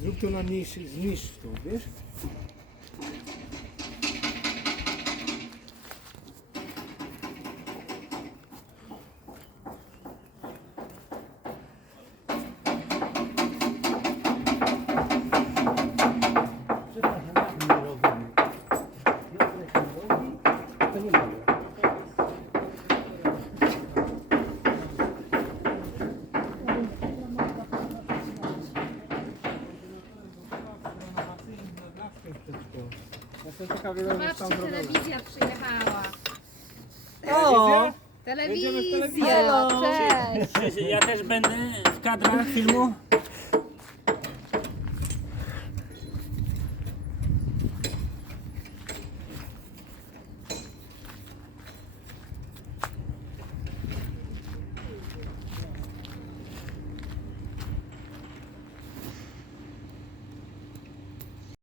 Zrób to na mniejszy, zmniejsz to, wiesz? Jestem ciekawy, ile jest tam Zobaczcie, zrobione. telewizja przyjechała. O! Telewizja, cześć. Ja też będę w kadrach filmu.